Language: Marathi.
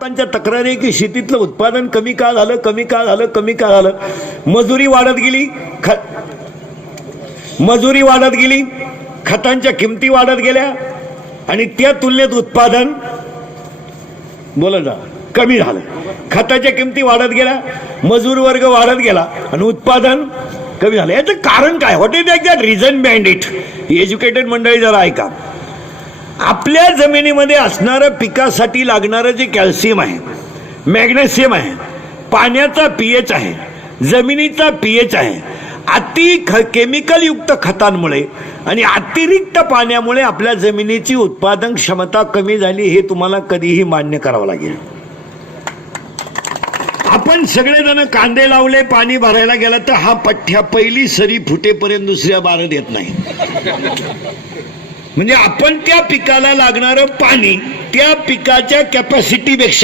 लोकांच्या तक्रारी आहे की शेतीतलं उत्पादन कमी का झालं, कमी का झालं, कमी का झालं. मजुरी वाढत गेली, मजुरी वाढत गेली, खतांच्या किमती वाढत गेल्या आणि त्या तुलनेत उत्पादन बोला जा कमी झालं. खताच्या किमती वाढत गेल्या, मजूर वर्ग वाढत गेला आणि उत्पादन कमी झालं. याचं कारण काय? What is exact reason behind it? Educated मंडळी जरा ऐका. आपल्या जमिनीमध्ये असणारं पिकासाठी लागणारं जे कॅल्शियम आहे, मॅग्नेशियम आहे, पाण्याचा पीएच आहे, जमिनीचा पीएच आहे, केमिकल युक्त खतांमुळे आणि अतिरिक्त पाण्यामुळे आपल्या जमिनीची उत्पादन क्षमता कमी झाली. हे तुम्हाला कधीही मान्य करावं लागेल. आपण सगळेजण कांदे लावले, पाणी भरायला गेला तर हा पठ्ठ्या पहिली सरी फुटेपर्यंत दुसऱ्या बार देत नाही. म्हणजे आपण त्या पिकाला लागणारं पाणी त्या पिकाच्या कॅपॅसिटीपेक्षा